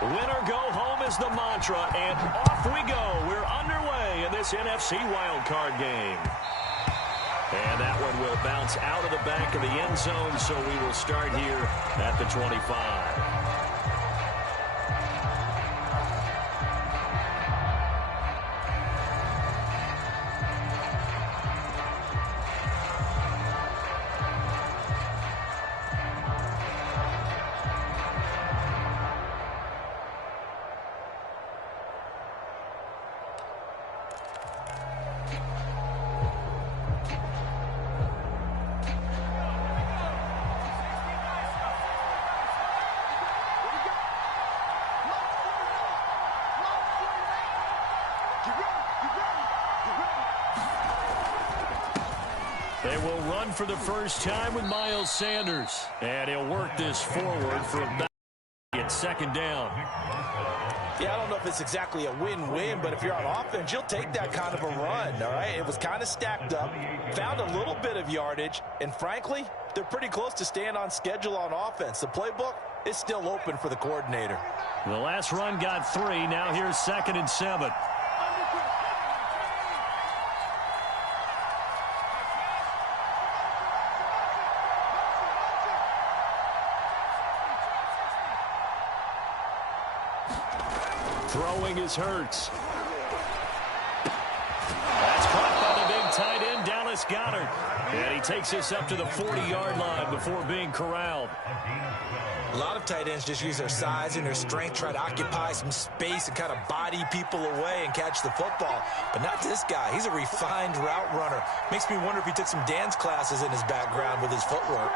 Win or go home is the mantra, and off we go. We're underway in this NFC wildcard game. And that one will bounce out of the back of the end zone, so we will start here at the 25. They will run for the first time with Miles Sanders. And he'll work this forward for about at second down. Yeah, I don't know if it's exactly a win-win, but if you're on offense, you'll take that kind of a run, all right? It was kind of stacked up, found a little bit of yardage, and frankly, they're pretty close to staying on schedule on offense. The playbook is still open for the coordinator. The last run got 3. Now here's 2nd and 7. Throwing is Hurts. That's caught by the big tight end, Dallas Goedert. And he takes this up to the 40-yard line before being corralled. A lot of tight ends just use their size and their strength, try to occupy some space and kind of body people away and catch the football. But not this guy. He's a refined route runner. Makes me wonder if he took some dance classes in his background with his footwork.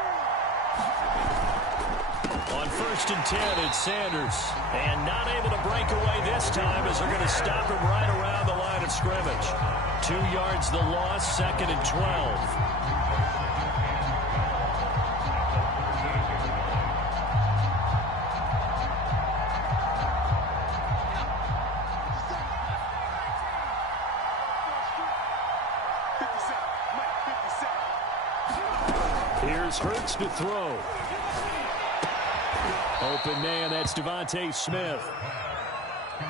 On 1st and 10, it's Sanders. And not able to break away this time as they're going to stop him right around the line of scrimmage. 2 yards the loss, 2nd and 12. Here's Hurts to throw. Open man, that's Devontae Smith.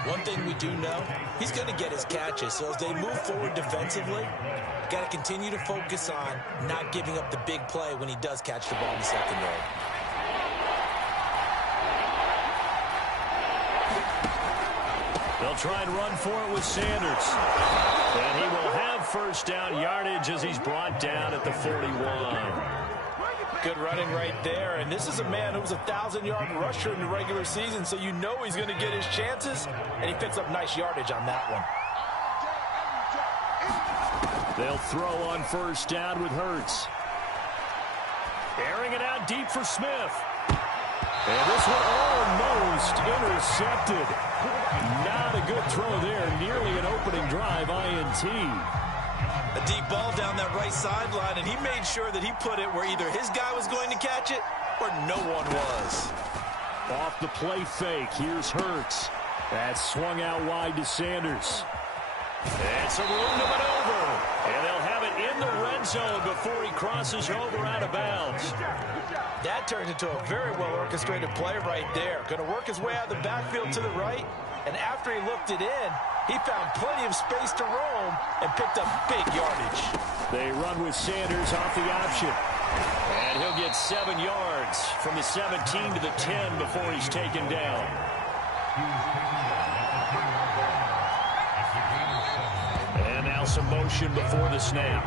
One thing we do know, he's going to get his catches. So as they move forward defensively, got to continue to focus on not giving up the big play when he does catch the ball in the secondary. They'll try and run for it with Sanders. And he will have first down yardage as he's brought down at the 41. Good running right there, and this is a man who was a 1,000-yard rusher in the regular season, so you know he's going to get his chances, and he picks up nice yardage on that one. They'll throw on first down with Hurts. Airing it out deep for Smith. And this one almost intercepted. Not a good throw there, nearly an opening drive INT. A deep ball down that right sideline, and he made sure that he put it where either his guy was going to catch it or no one was. Off the play fake, here's Hurts. That's swung out wide to Sanders. And some room to maneuver. And they'll have it in the red zone before he crosses over out of bounds. That turns into a very well-orchestrated play right there. Going to work his way out of the backfield to the right, and after he looked it in, he found plenty of space to roam and picked up big yardage. They run with Sanders off the option. And he'll get 7 yards from the 17 to the 10 before he's taken down. And now some motion before the snap.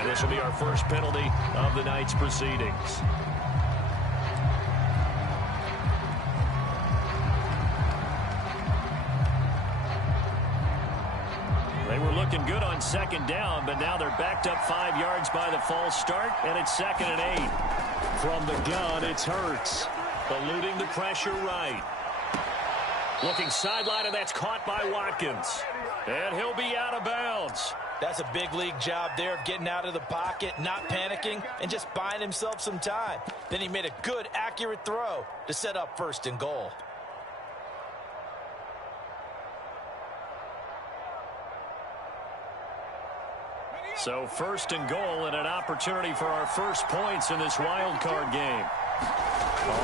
And this will be our first penalty of the night's proceedings. They were looking good on second down, but now they're backed up 5 yards by the false start, and it's 2nd and 8. From the gun, it's Hurts. Eluding the pressure right. Looking sideline, and that's caught by Watkins. And he'll be out of bounds. That's a big league job there of getting out of the pocket, not panicking, and just buying himself some time. Then he made a good, accurate throw to set up 1st and goal. So 1st and goal and an opportunity for our first points in this wild card game.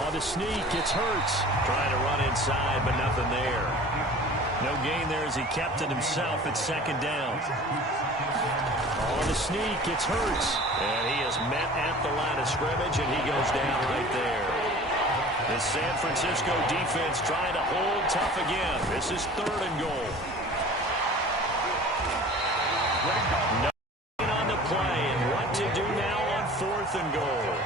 On the sneak, it's Hurts. Trying to run inside, but nothing there. No gain there as he kept it himself at second down. On the sneak, it's Hurts. And he is met at the line of scrimmage, and he goes down right there. The San Francisco defense trying to hold tough again. This is 3rd and goal. No gain on the play, and what to do now on 4th and goal.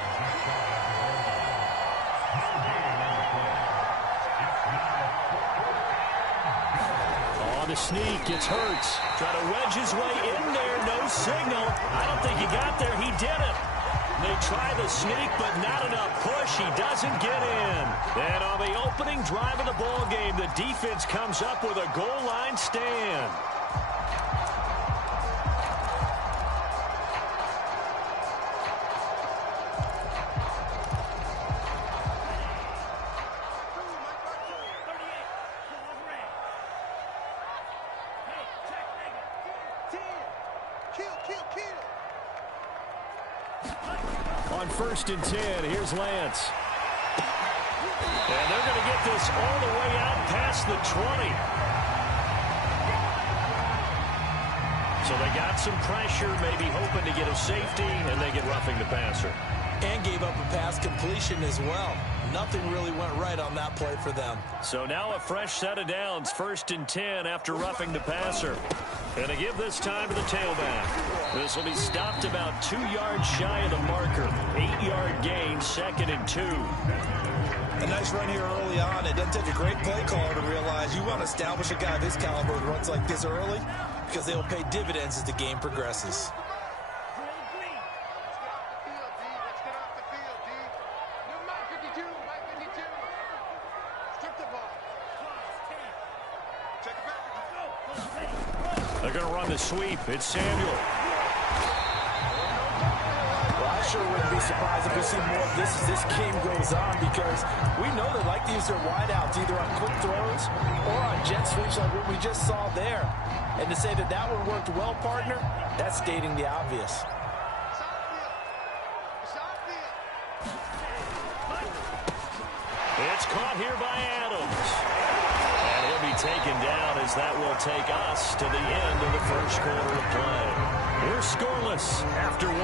On the sneak, it's Hurts. Trying to wedge his way in there, no signal. I don't think he got there, he didn't. They try the sneak, but not enough push. He doesn't get in. And on the opening drive of the ball game, the defense comes up with a goal line stand. On 1st and 10, here's Lance. And they're going to get this all the way out past the 20. So they got some pressure, maybe hoping to get a safety, and they get roughing the passer. And gave up a pass completion as well. Nothing really went right on that play for them. So now a fresh set of downs, 1st and 10 after roughing the passer. And they give this time to the tailback. This will be stopped about 2 yards shy of the marker. 8-yard gain, 2nd and 2. A nice run here early on. It doesn't take a great play caller to realize you want to establish a guy this caliber who runs like this early because they will pay dividends as the game progresses. They're going to run the sweep. It's Samuel. Well, I sure wouldn't be surprised if we see more of this as this game goes on because we know they like to use their wideouts either on quick throws or on jet sweeps like what we just saw there. And to say that that one worked well, partner, that's stating the obvious. It's caught here by Adams. And he'll be taken down as that will take us to the end of the 1st quarter of play. We're scoreless after 1.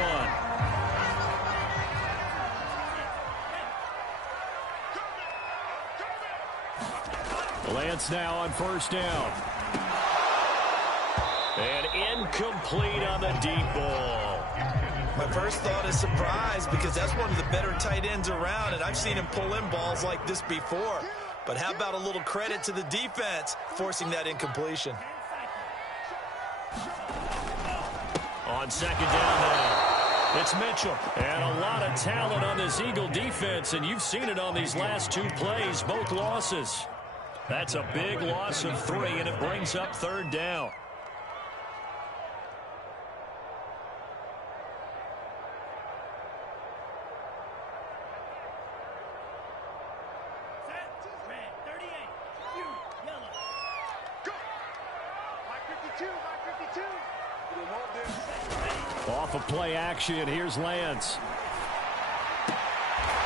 Lance now on 1st down. And incomplete on the deep ball. My first thought is surprise because that's one of the better tight ends around, and I've seen him pull in balls like this before. But how about a little credit to the defense forcing that incompletion? On 2nd down now, it's Mitchell. And a lot of talent on this Eagle defense, and you've seen it on these last 2 plays, both losses. That's a big loss of 3, and it brings up 3rd down. Off of play action, here's Lance.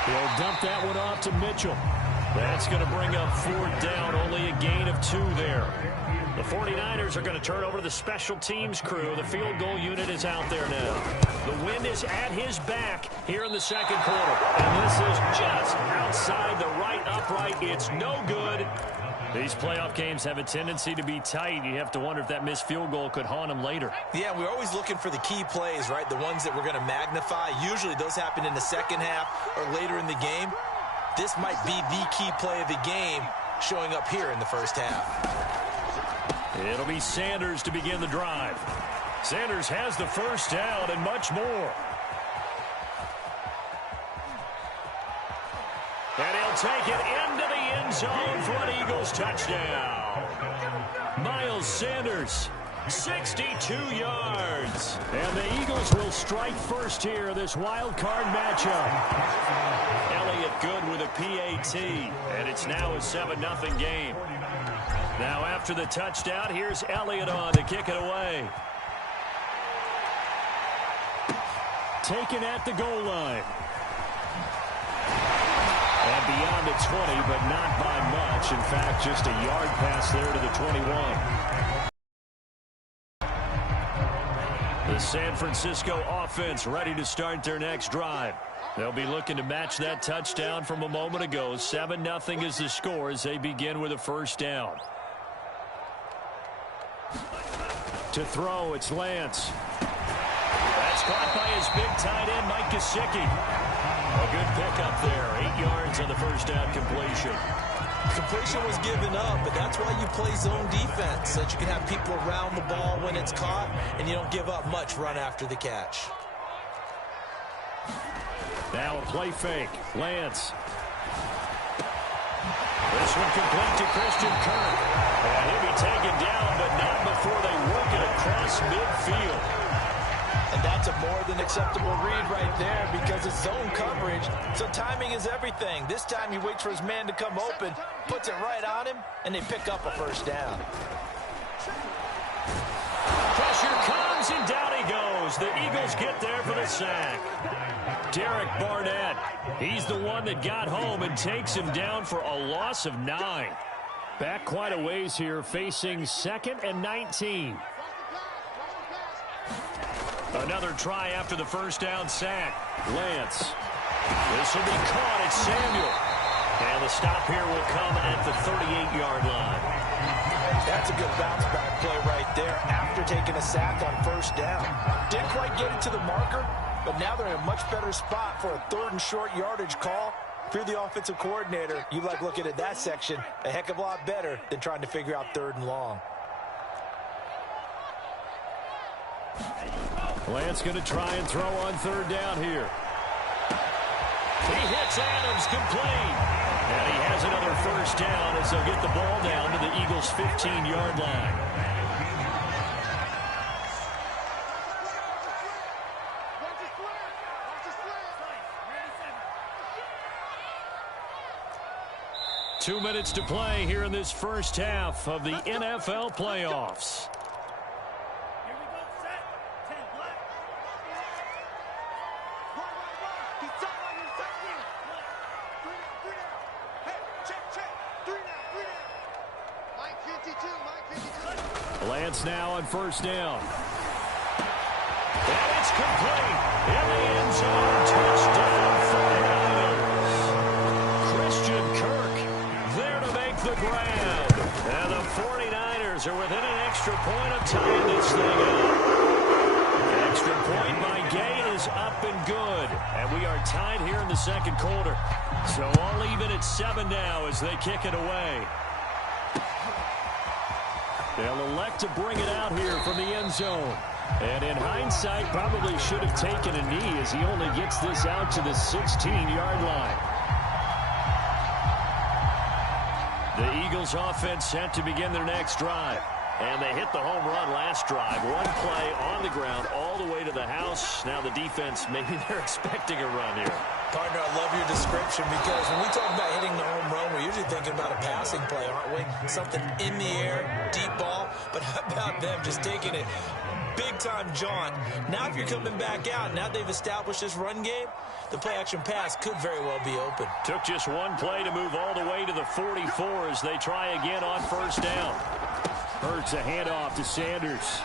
He'll dump that one off to Mitchell. That's going to bring up 4th down, only a gain of 2 there. The 49ers are going to turn over to the special teams crew. The field goal unit is out there now. The wind is at his back here in the 2nd quarter. And this is just outside the right upright. It's no good. These playoff games have a tendency to be tight. You have to wonder if that missed field goal could haunt them later. Yeah, we're always looking for the key plays, right? The ones that we're going to magnify. Usually those happen in the 2nd half or later in the game. This might be the key play of the game showing up here in the 1st half. It'll be Sanders to begin the drive. Sanders has the 1st down and much more. And he'll take it into the end zone for an Eagles touchdown. Miles Sanders, 62 yards. And the Eagles will strike first here, this wild card matchup. Elliott good with a PAT, and it's now a 7-0 game. Now after the touchdown, here's Elliott on to kick it away. Taken at the goal line. And beyond the 20, but not by much. In fact, just a yard pass there to the 21. The San Francisco offense ready to start their next drive. They'll be looking to match that touchdown from a moment ago. 7-0 is the score as they begin with a first down. To throw, it's Lance. That's caught by his big tight end, Mike Gesicki. A good pickup there. 8 yards on the first down completion. Completion was given up, but that's why you play zone defense, so that you can have people around the ball when it's caught, and you don't give up much run after the catch. Now a play fake. Lance. This one complete to Christian Kirk. And he'll be taken down, but not before they work it across midfield. And that's a more than acceptable read right there because it's zone coverage, so timing is everything. This time he waits for his man to come open, puts it right on him, and they pick up a first down. Pressure comes, and down he goes. The Eagles get there for the sack. Derek Barnett, he's the one that got home and takes him down for a loss of 9. Back quite a ways here, facing 2nd and 19. Another try after the first down sack. Lance. This will be caught. It's Samuel. And the stop here will come at the 38-yard line. That's a good bounce-back play right there after taking a sack on first down. Didn't quite get it to the marker, but now they're in a much better spot for a 3rd and short yardage call. If you're the offensive coordinator, you like looking at that section a heck of a lot better than trying to figure out 3rd and long. Lance going to try and throw on 3rd down here. He hits Adams complete. And he has another first down as they'll get the ball down to the Eagles' 15-yard line. Two minutes to play here in this first half of the NFL playoffs. Lance now on first down. And it's complete. In the end zone, touchdown 49ers. Christian Kirk there to make the grab. And the 49ers are within an extra point of tying this thing up. Extra point by Gay is up and good. And we are tied here in the second quarter. So all even at 7 now as they kick it away. They'll elect to bring it out here from the end zone. And in hindsight, probably should have taken a knee as he only gets this out to the 16-yard line. The Eagles offense set to begin their next drive. And they hit the home run last drive. One play on the ground all the way to the house. Now the defense, maybe they're expecting a run here. Partner, I love your description because when we talk about hitting the home run, we're usually thinking about a passing play, aren't we? Something in the air, deep ball. But how about them just taking it big-time jaunt? Now if you're coming back out, now they've established this run game, the play-action pass could very well be open. Took just one play to move all the way to the 44 as they try again on first down. Hurts a handoff to Sanders.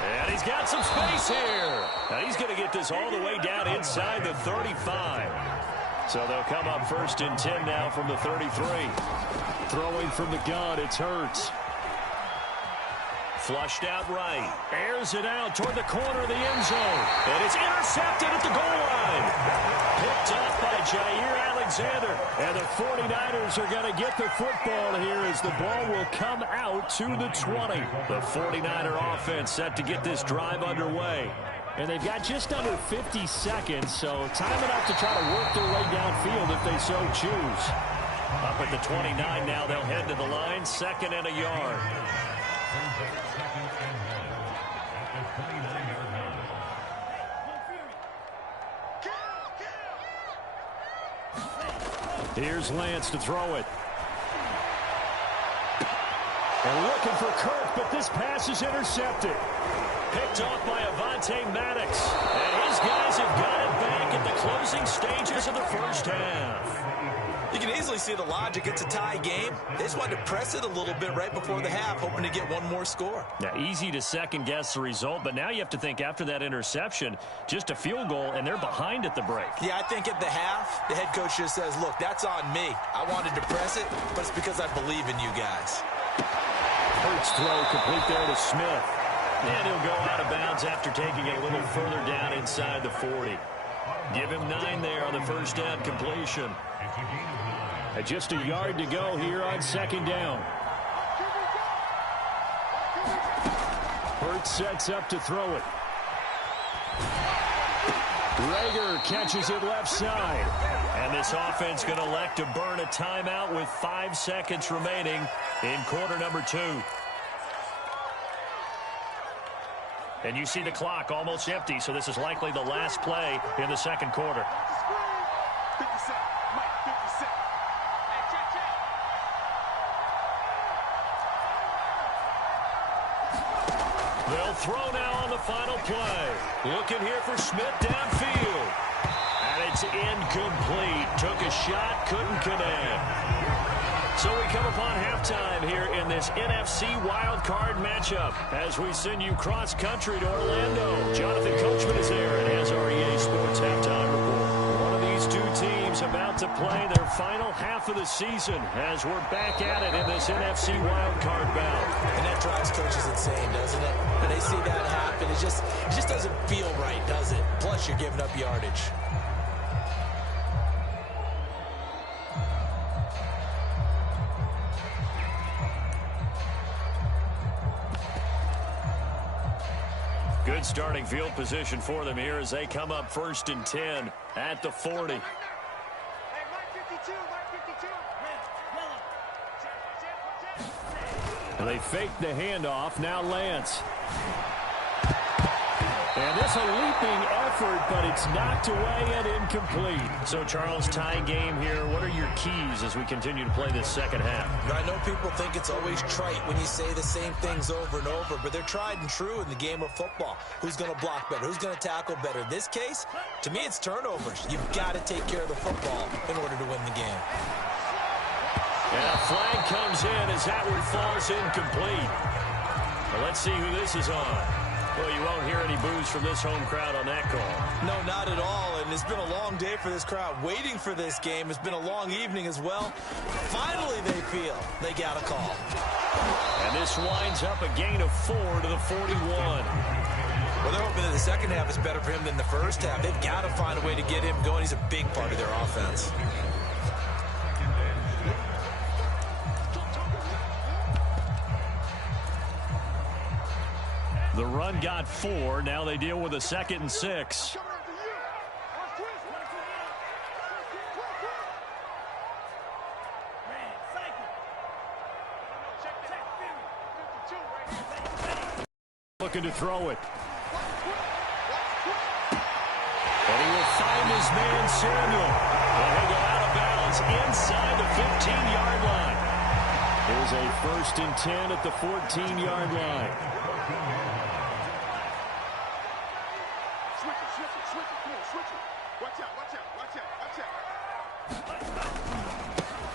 And he's got some space here. Now he's going to get this all the way down inside the 35. So they'll come up 1st and 10 now from the 33. Throwing from the gun, it's Hurts. Flushed out right. Airs it out toward the corner of the end zone. And it's intercepted at the goal line. Picked up by Jair Alexander. And the 49ers are going to get the football here as the ball will come out to the 20. The 49er offense set to get this drive underway. And they've got just under 50 seconds, so time enough to try to work their way downfield if they so choose. Up at the 29 now, they'll head to the line, 2nd and a yard. Here's Lance to throw it. And looking for Kirk, but this pass is intercepted. picked off by Avonte Maddox. And his guys have got it back at the closing stages of the first half. You can easily see the logic. It's a tie game. They just wanted to press it a little bit right before the half, hoping to get one more score. Now, easy to second-guess the result, but now you have to think after that interception, just a field goal, and they're behind at the break. Yeah, I think at the half, the head coach just says, look, that's on me. I wanted to press it, but it's because I believe in you guys. Hurts throw complete there to Smith. And he'll go out of bounds after taking it a little further down inside the 40. Give him 9 there on the first down completion. And just a yard to go here on second down. Hurts sets up to throw it. Reagor catches it left side. And this offense going to elect to burn a timeout with 5 seconds remaining in quarter number 2. And you see the clock almost empty, so this is likely the last play in the second quarter. They'll throw now on the final play. Looking here for Smith downfield. And it's incomplete. Took a shot, couldn't connect. So we come upon halftime here in this NFC wildcard matchup as we send you cross-country to Orlando. Jonathan Coachman is there and has our EA Sports Halftime Report. One of these two teams about to play their final half of the season as we're back at it in this NFC wildcard bout. And that drives coaches insane, doesn't it? When they see that happen, it just doesn't feel right, does it? Plus, you're giving up yardage. Good starting field position for them here as they come up 1st and 10 at the 40. And they fake the handoff. Now Lance. And this a leaping effort, but it's knocked away and incomplete. So, Charles, tie game here. What are your keys as we continue to play this second half? I know people think it's always trite when you say the same things over and over, but they're tried and true in the game of football. Who's going to block better? Who's going to tackle better? In this case, to me, it's turnovers. You've got to take care of the football in order to win the game. And a flag comes in as that one falls incomplete. Well, let's see who this is on. Well, you won't hear any boos from this home crowd on that call. No, not at all. And it's been a long day for this crowd waiting for this game. It's been a long evening as well. Finally, they feel they got a call. And this winds up a gain of 4 to the 41. Well, they're hoping that the second half is better for him than the first half. They've got to find a way to get him going. He's a big part of their offense. The run got 4. Now they deal with a 2nd and 6. Looking to throw it. And he will find his man, Samuel. And he'll go out of bounds inside the 15-yard line. Here's a 1st and 10 at the 14-yard line.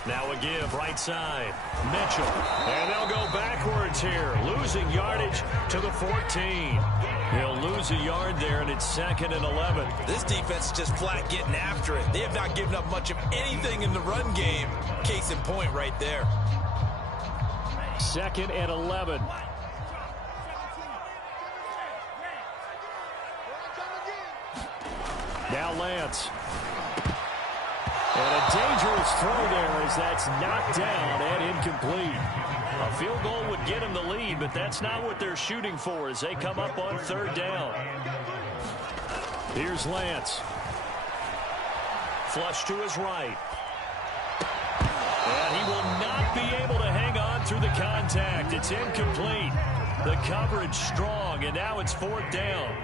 Now a give right side. Mitchell. And they'll go backwards here. Losing yardage to the 14. He'll lose a yard there, and it's 2nd and 11. This defense is just flat getting after it. They have not given up much of anything in the run game. Case in point right there. 2nd and 11. Now Lance. And a dangerous throw there as that's knocked down and incomplete. A field goal would get him the lead, but that's not what they're shooting for as they come up on 3rd down. Here's Lance. Flush to his right. And he will not be able to hang on through the contact. It's incomplete. The coverage strong, and now it's 4th down.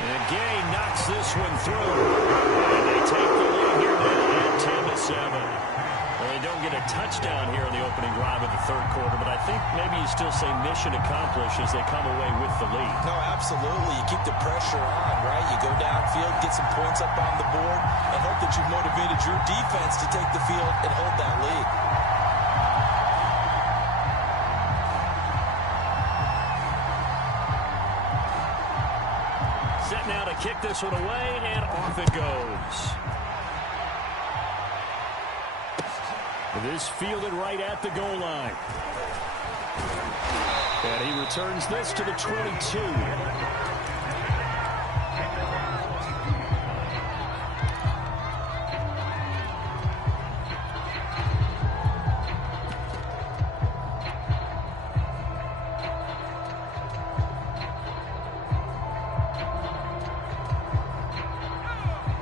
And Gay knocks this one through. And they take the lead here now at 10-7. touchdown here in the opening drive of the third quarter, but I think maybe you still say mission accomplished as they come away with the lead. No, absolutely. You keep the pressure on, right? You go downfield, get some points up on the board, and hope that you've motivated your defense to take the field and hold that lead. Set now to kick this one away, and off it goes. This fielded right at the goal line. And he returns this to the 22.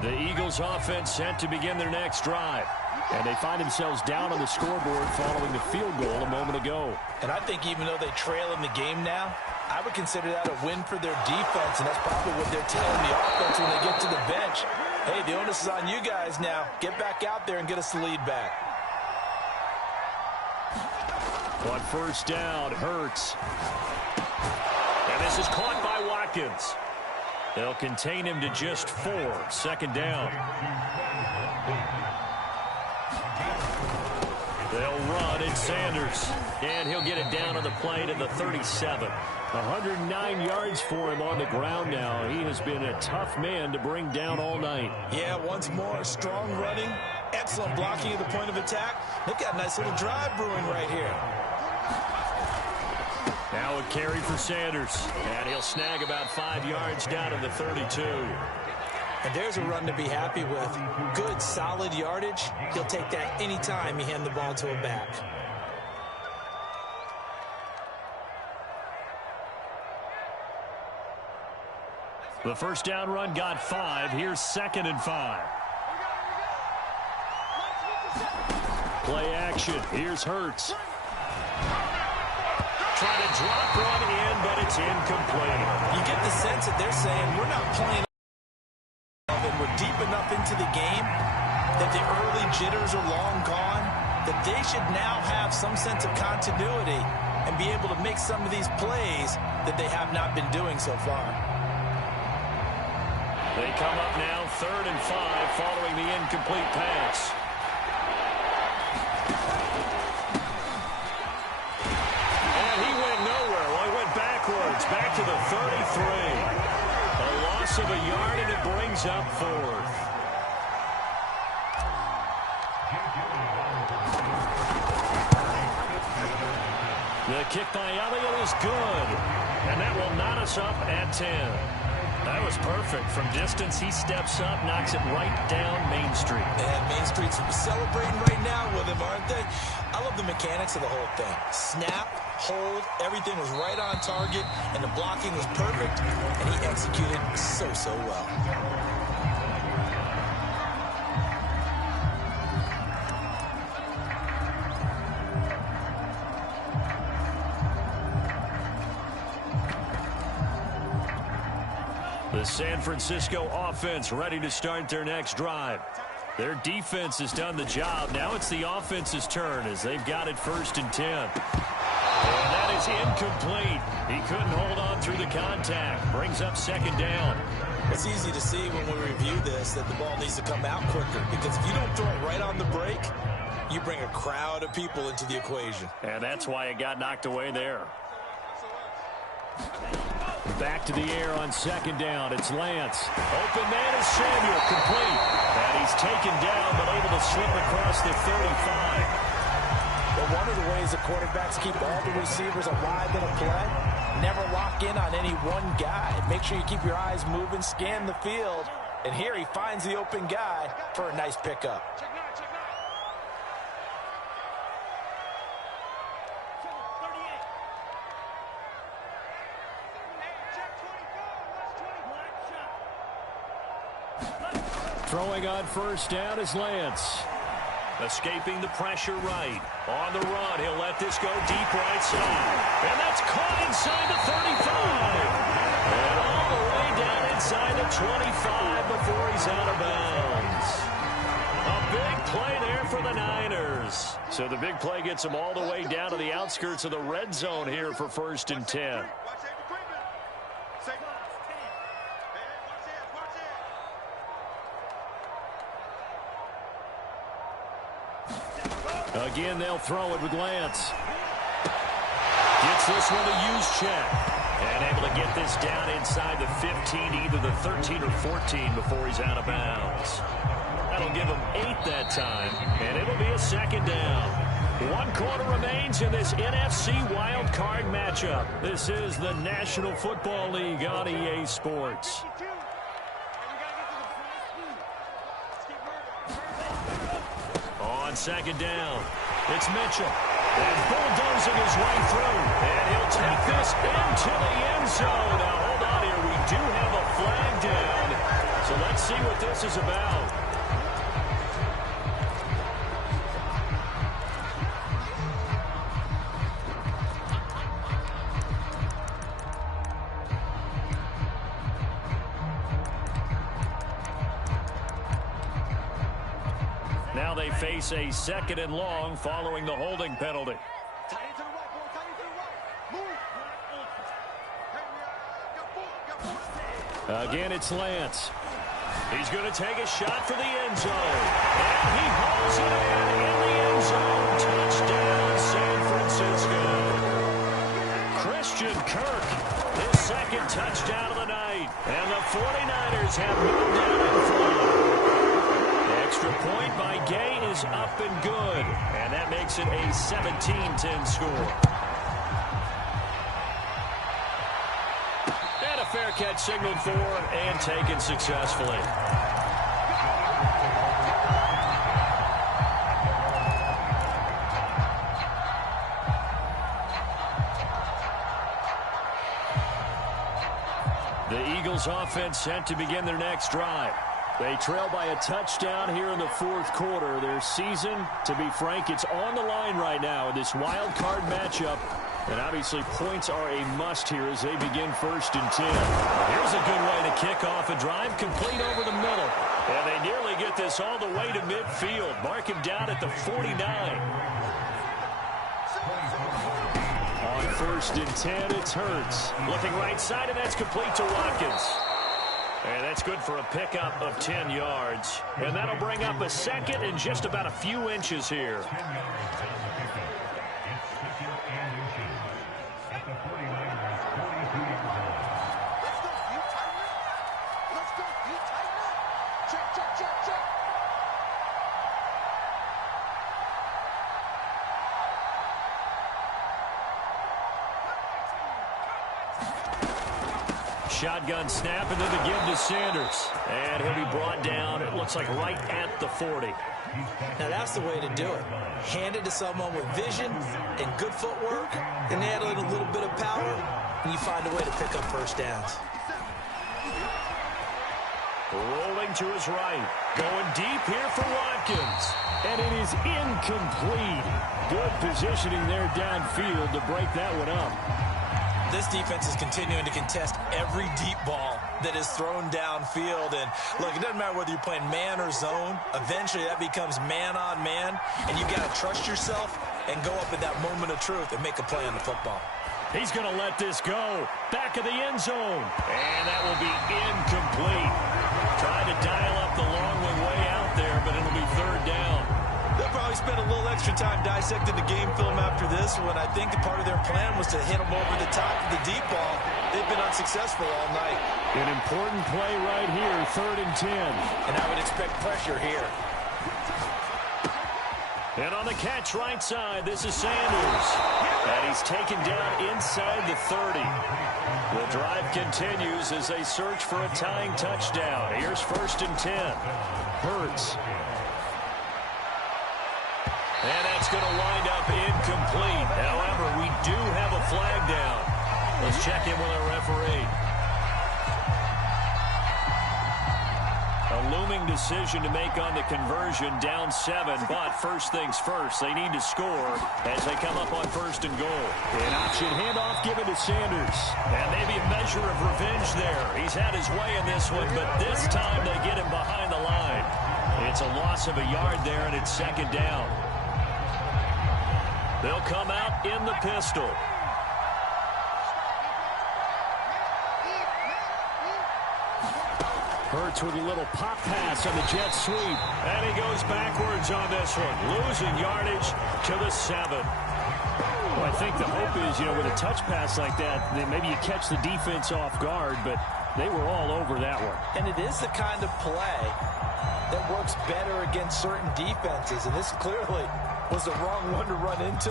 The Eagles offense set to begin their next drive. And they find themselves down on the scoreboard following the field goal a moment ago. And I think even though they trail in the game now, I would consider that a win for their defense, and that's probably what they're telling the offense when they get to the bench. Hey, the onus is on you guys now. Get back out there and get us the lead back. On first down, Hurts. And this is caught by Watkins. They'll contain him to just 4. Second down. They'll run it, Sanders. And he'll get it down on the play to the 37. 109 yards for him on the ground now. He has been a tough man to bring down all night. Yeah, once more, strong running, excellent blocking at the point of attack. They've got a nice little drive brewing right here. Now a carry for Sanders. And he'll snag about 5 yards down to the 32. And there's a run to be happy with. Good, solid yardage. He'll take that anytime you hand the ball to a back. The first down run got 5. Here's 2nd and 5. Play action. Here's Hurts. Trying to drop one in, but it's incomplete. You get the sense that they're saying we're not playing and we're deep enough into the game that the early jitters are long gone, that they should now have some sense of continuity and be able to make some of these plays that they have not been doing so far. They come up now 3rd and 5 following the incomplete pass. And he went nowhere. Well, he went backwards, back to the 33. A loss of a yard, and it brings up 4th. The kick by Elliott is good, and that will knot us up at 10. That was perfect. From distance, he steps up, knocks it right down Main Street. And Main Street's celebrating right now with him, aren't they? I love the mechanics of the whole thing. Snap, hold, everything was right on target, and the blocking was perfect, and he executed so well. The San Francisco offense ready to start their next drive. Their defense has done the job. Now it's the offense's turn as they've got it 1st and 10. And that is incomplete. He couldn't hold on through the contact. Brings up 2nd down. It's easy to see when we review this that the ball needs to come out quicker, because if you don't throw it right on the break, you bring a crowd of people into the equation. And that's why it got knocked away there. Back to the air on 2nd down. It's Lance. Open man is Samuel. Complete. And he's taken down, but able to slip across the 35. Well, one of the ways the quarterbacks keep all the receivers alive in a play, never lock in on any one guy. Make sure you keep your eyes moving, scan the field. And here he finds the open guy for a nice pickup. Throwing on first down is Lance. Escaping the pressure right. On the run, he'll let this go deep right side. And that's caught inside the 35. And all the way down inside the 25 before he's out of bounds. A big play there for the Niners. scores. So the big play gets them all the way down to the outskirts of the red zone here for 1st and 10. Again, they'll throw it with Lance. Gets this one to Juszczyk. And able to get this down inside the 15, either the 13 or 14 before he's out of bounds. That'll give him 8 that time, and it'll be a 2nd down. 1 quarter remains in this NFC wild card matchup. This is the National Football League on EA Sports. On 2nd down, it's Mitchell. And bulldozing his way through. And he'll take this into the end zone. Now, hold on here. We do have a flag down. So let's see what this is about. Now they face a 2nd and long following the holding penalty. Again, it's Lance. He's going to take a shot for the end zone. And he hauls it in the end zone. Touchdown, San Francisco. Christian Kirk, his 2nd touchdown of the night. And the 49ers have moved down in front. Extra point by Gay is up and good. And that makes it a 17-10 score. And a fair catch signaled for and taken successfully. The Eagles offense set to begin their next drive. They trail by a touchdown here in the 4th quarter. Their season, to be frank, it's on the line right now in this wild card matchup. And obviously points are a must here as they begin 1st and 10. Here's a good way to kick off a drive, complete over the middle. And they nearly get this all the way to midfield. Mark him down at the 49. On 1st and 10, it's Hurts. Looking right side, and that's complete to Watkins. And that's good for a pickup of 10 yards. And that'll bring up a 2nd and just about a few inches here. Shotgun snap, and then the give to Sanders. And he'll be brought down, it looks like right at the 40. Now that's the way to do it. Hand it to someone with vision and good footwork, and add a little bit of power, and you find a way to pick up 1st downs. Rolling to his right. Going deep here for Watkins. And it is incomplete. Good positioning there downfield to break that one up. This defense is continuing to contest every deep ball that is thrown downfield. And look, it doesn't matter whether you're playing man or zone. Eventually that becomes man on man. And you've got to trust yourself and go up at that moment of truth and make a play on the football. He's going to let this go. Back of the end zone. And that will be incomplete. Trying to dial up the long one way out there, but it'll be 3rd down. They'll probably spend a little extra time dissecting the game film after this one. I think part of their plan was to hit them over the top of the deep ball. They've been unsuccessful all night. An important play right here, 3rd and 10. And I would expect pressure here. And on the catch right side, this is Sanders. And he's taken down inside the 30. The drive continues as they search for a tying touchdown. Here's 1st and 10. Hurts. And that's going to wind up incomplete. However, we do have a flag down. Let's check in with our referee. A looming decision to make on the conversion, down 7. But first things first, they need to score as they come up on 1st and goal. An option handoff given to Sanders. And maybe a measure of revenge there. He's had his way in this one, but this time they get him behind the line. It's a loss of a yard there, and it's 2nd down. They'll come out in the pistol. Hurts with a little pop pass on the jet sweep. And he goes backwards on this one. Losing yardage to the 7. Well, I think the hope is, with a touch pass like that, then maybe you catch the defense off guard, but they were all over that one. And it is the kind of play that works better against certain defenses. And this clearly was the wrong one to run into.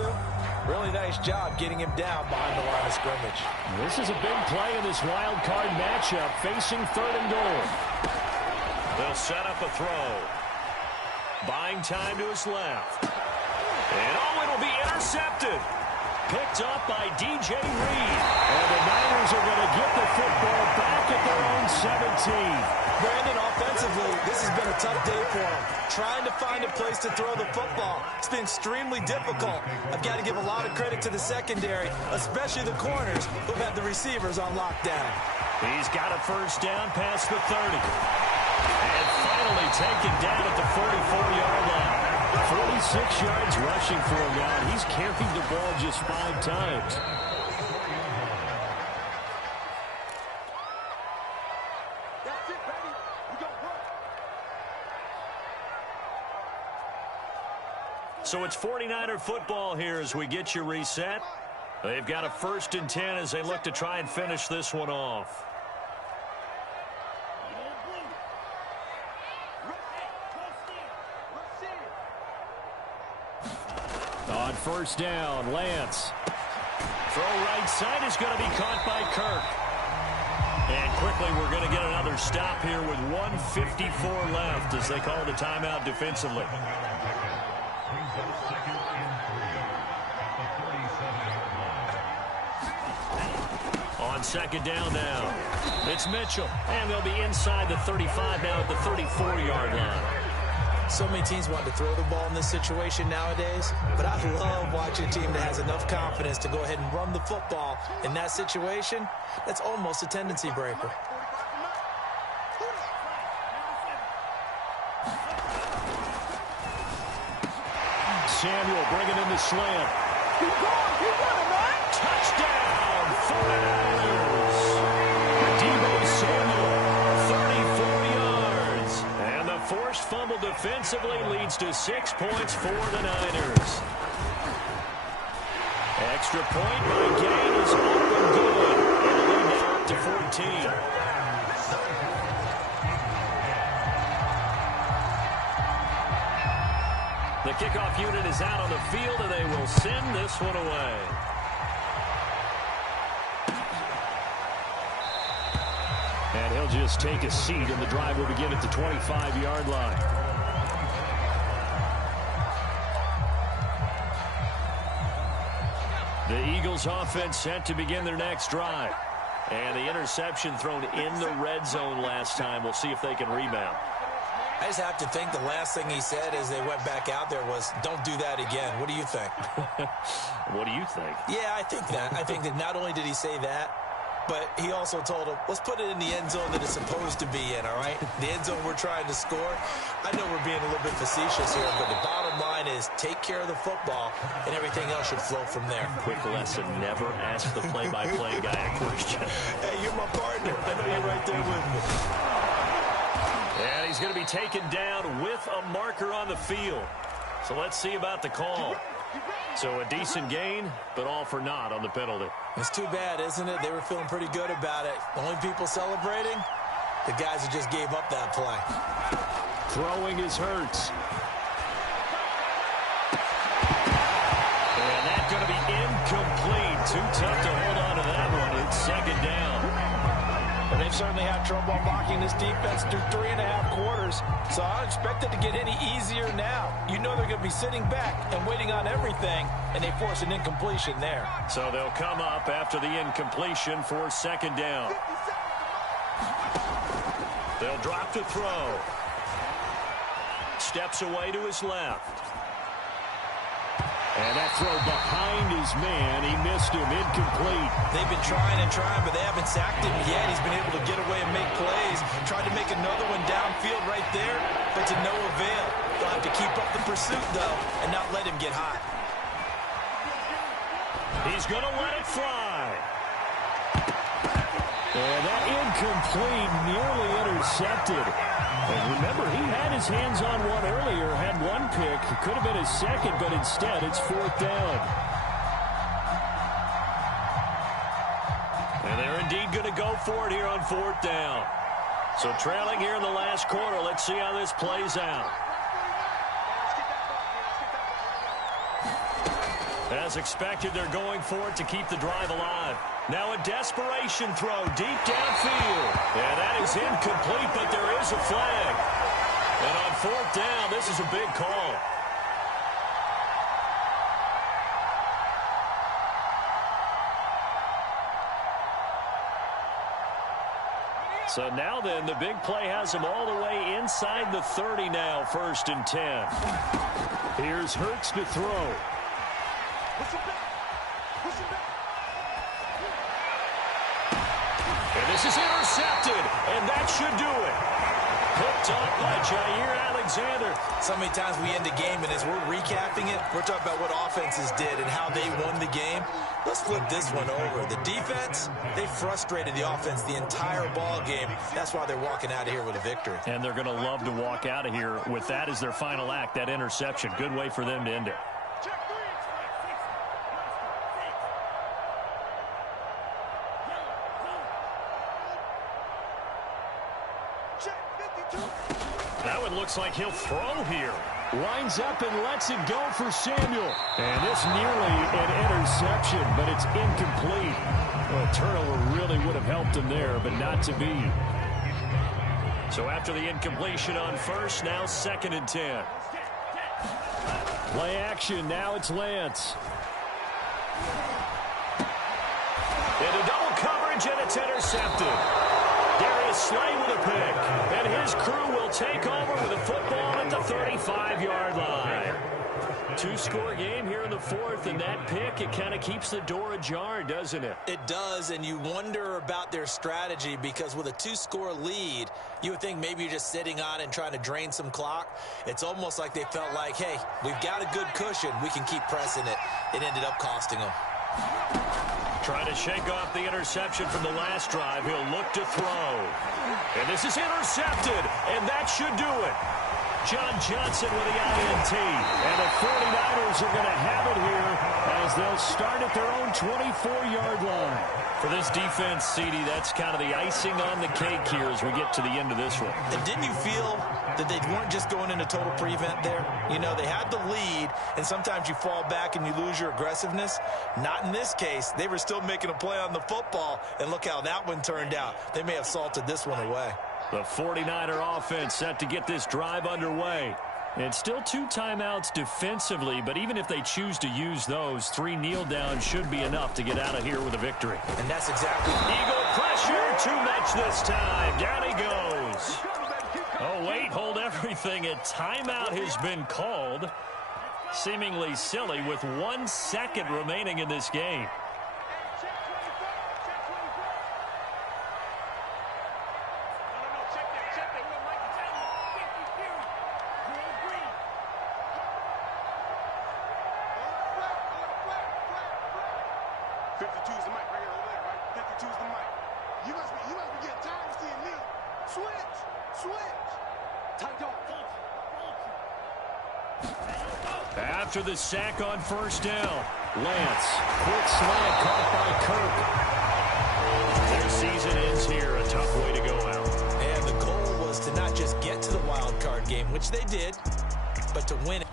Really nice job getting him down behind the line of scrimmage. This is a big play in this wild card matchup, facing 3rd and goal. They'll set up a throw. Buying time to his left. And it'll be intercepted. Picked up by DJ Reed. And the Niners are going to get the football back at their own 17. Brandon, offensively, this has been a tough day for him. Trying to find a place to throw the football. It's been extremely difficult. I've got to give a lot of credit to the secondary, especially the corners who've had the receivers on lockdown. He's got a first down past the 30. And finally taken down at the 44-yard line. 46 yards rushing for him now. He's carried the ball just 5 times. So it's 49er football here as we get you reset. They've got a 1st and 10 as they look to try and finish this one off. On first down, Lance. Throw right side is going to be caught by Kirk. And quickly we're going to get another stop here with 1:54 left as they call the timeout defensively. On 2nd down now, it's Mitchell. And they'll be inside the 35 now at the 34-yard line. So many teams want to throw the ball in this situation nowadays, but I love watching a team that has enough confidence to go ahead and run the football in that situation. That's almost a tendency breaker. Samuel bringing in the slant. Keep going, man. Touchdown, 49ers. Deebo Samuel, 34 yards. And the forced fumble defensively leads to 6 points for the Niners. Extra point by Gain is up and good. And a lead now up to 14. The kickoff unit is out on the field, and they will send this one away. And he'll just take a seat, and the drive will begin at the 25-yard line. The Eagles offense set to begin their next drive. And the interception thrown in the red zone last time. We'll see if they can rebound. I just have to think the last thing he said as they went back out there was, don't do that again. What do you think? What do you think? Yeah, I think that. I think that not only did he say that, but he also told him, let's put it in the end zone that it's supposed to be in, all right? The end zone we're trying to score. I know we're being a little bit facetious here, but the bottom line is take care of the football, and everything else should flow from there. Quick lesson, never ask the play-by-play guy a question. Hey, you're my partner. I know you're right there with me. And he's going to be taken down with a marker on the field. So let's see about the call. So a decent gain, but all for naught on the penalty. It's too bad, isn't it? They were feeling pretty good about it. The only people celebrating, the guys who just gave up that play. Throwing is Hurts. And that's going to be incomplete. Too tough to hold on to that one. It's 2nd down. And they've certainly had trouble blocking this defense through 3.5 quarters. So I don't expect it to get any easier now. You know they're going to be sitting back and waiting on everything, and they force an incompletion there. So they'll come up after the incompletion for 2nd down. They'll drop to throw. Steps away to his left. And that throw behind his man, he missed him, incomplete. They've been trying and trying, but they haven't sacked him yet. He's been able to get away and make plays. Tried to make another one downfield right there, but to no avail. They'll have to keep up the pursuit, though, and not let him get hot. He's going to let it fly. And that incomplete, nearly intercepted. And remember, he had his hands on one earlier, had one pick. It could have been his second, but instead it's 4th down. And they're indeed going to go for it here on 4th down. So trailing here in the last quarter, let's see how this plays out. As expected, they're going for it to keep the drive alive. Now a desperation throw deep downfield. And that is incomplete, but there is a flag. And on 4th down, this is a big call. So now then, the big play has him all the way inside the 30 now, 1st and 10. Here's Hurts to throw. And this is intercepted, and that should do it. Picked up by Jair Alexander. So many times we end the game, and as we're recapping it, we're talking about what offenses did and how they won the game. Let's flip this one over. The defense, they frustrated the offense the entire ball game. That's why they're walking out of here with a victory. And they're going to love to walk out of here with that as their final act, that interception. Good way for them to end it. That one looks like he'll throw here. Lines up and lets it go for Samuel. And this nearly an interception, but it's incomplete. Well, a turnover really would have helped him there, but not to be. So after the incompletion on 1st, now 2nd and 10. Play action, now it's Lance. Into double coverage, and it's intercepted. Darius Slay with a pick, and his crew will take over with a football at the 35-yard line. 2-score game here in the 4th, and that pick, it kind of keeps the door ajar, doesn't it? It does, and you wonder about their strategy because with a 2-score lead, you would think maybe you're just sitting on and trying to drain some clock. It's almost like they felt like, hey, we've got a good cushion. We can keep pressing it. It ended up costing them. Trying to shake off the interception from the last drive. He'll look to throw. And this is intercepted, and that should do it. John Johnson with the INT. And the 49ers are going to have it here as they'll start at their own 24-yard line. For this defense, CD, that's kind of the icing on the cake here as we get to the end of this one. And didn't you feel that they weren't just going into total prevent there? You know, they had the lead, and sometimes you fall back and you lose your aggressiveness. Not in this case. They were still making a play on the football, and look how that one turned out. They may have salted this one away. The 49er offense set to get this drive underway. It's still 2 timeouts defensively, but even if they choose to use those, 3 kneel downs should be enough to get out of here with a victory. And that's exactly... Eagle pressure, too much this time. Down he goes. Oh, wait, hold everything. A timeout has been called. Seemingly silly with 1 second remaining in this game. After the sack on 1st down, Lance, quick slant caught by Kirk. Their season ends here, a tough way to go out. And the goal was to not just get to the wild card game, which they did, but to win it.